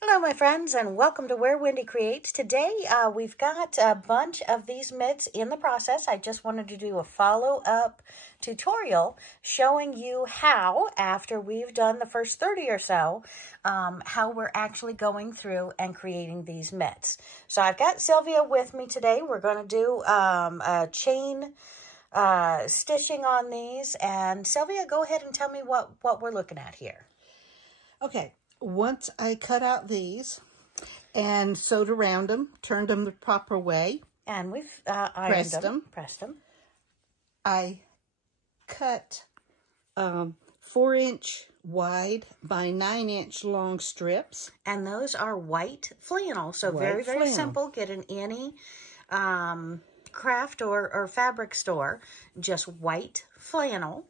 Hello, my friends, and welcome to Where Wendy Creates. Today, we've got a bunch of these mitts in the process. I just wanted to do a follow-up tutorial showing you how, after we've done the first 30 or so, how we're actually going through and creating these mitts. So I've got Sylvia with me today. We're going to do a chain stitching on these. And Sylvia, go ahead and tell me what we're looking at here. Okay. Once I cut out these and sewed around them, turned them the proper way, and we've pressed them. I cut 4-inch wide by 9-inch long strips. And those are white flannel, so very simple. Get in any craft or fabric store, just white flannel.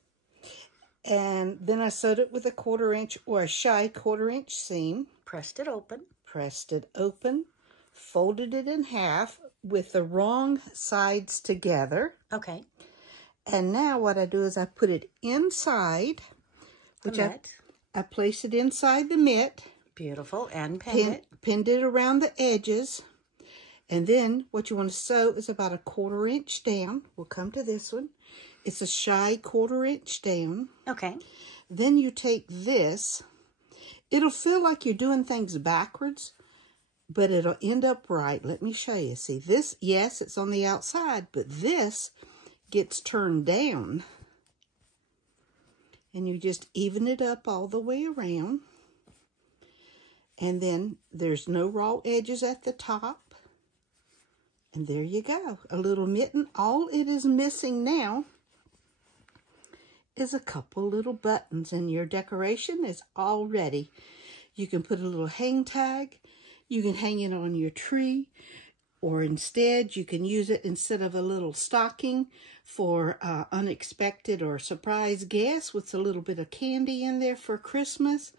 And then I sewed it with a 1/4-inch or a shy 1/4-inch seam. Pressed it open. Folded it in half with the wrong sides together. Okay. And now what I do is I put it inside, which I place it inside the mitt. Beautiful. And pinned it around the edges. And then what you want to sew is about a 1/4-inch down. We'll come to this one. It's a shy 1/4-inch down. Okay. Then you take this. It'll feel like you're doing things backwards, but it'll end up right. Let me show you. See this? Yes, it's on the outside, but this gets turned down. And you just even it up all the way around. And then there's no raw edges at the top. And there you go. A little mitten. All it is missing now is a couple little buttons, and your decoration is all ready. You can put a little hang tag. You can hang it on your tree, or instead you can use it instead of a little stocking for unexpected or surprise guests with a little bit of candy in there for Christmas.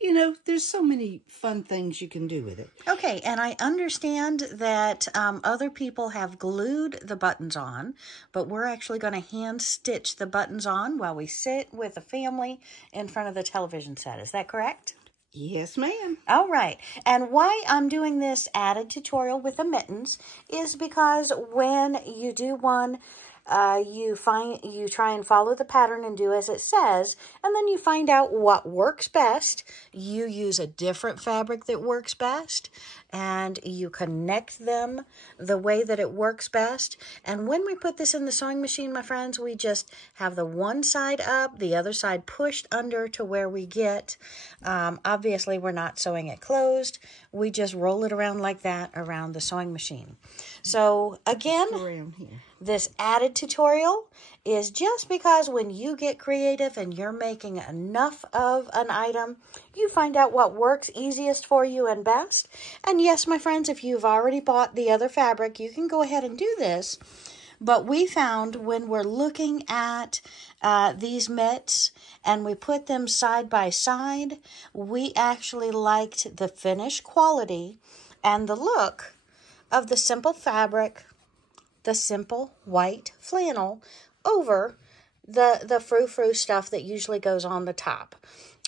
You know, there's so many fun things you can do with it. Okay, and I understand that other people have glued the buttons on, but we're actually going to hand stitch the buttons on while we sit with the family in front of the television set. Is that correct? Yes, ma'am. All right. And why I'm doing this added tutorial with the mittens is because when you do one, you try and follow the pattern and do as it says, and then you find out what works best. You use a different fabric that works best, and you connect them the way that it works best. And when we put this in the sewing machine, my friends, we just have the one side up, the other side pushed under to where we get. Obviously, we're not sewing it closed. We just roll it around like that around the sewing machine. So again, around here. This added tutorial is just because when you get creative and you're making enough of an item, you find out what works easiest for you and best. And yes, my friends, if you've already bought the other fabric, you can go ahead and do this. But we found when we're looking at these mitts and we put them side by side, we actually liked the finish quality and the look of the simple fabric, the simple white flannel over the frou-frou stuff that usually goes on the top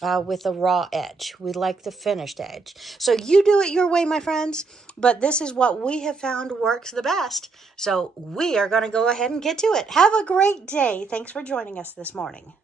with the raw edge. We like the finished edge. So you do it your way, my friends, but this is what we have found works the best. So we are going to go ahead and get to it. Have a great day. Thanks for joining us this morning.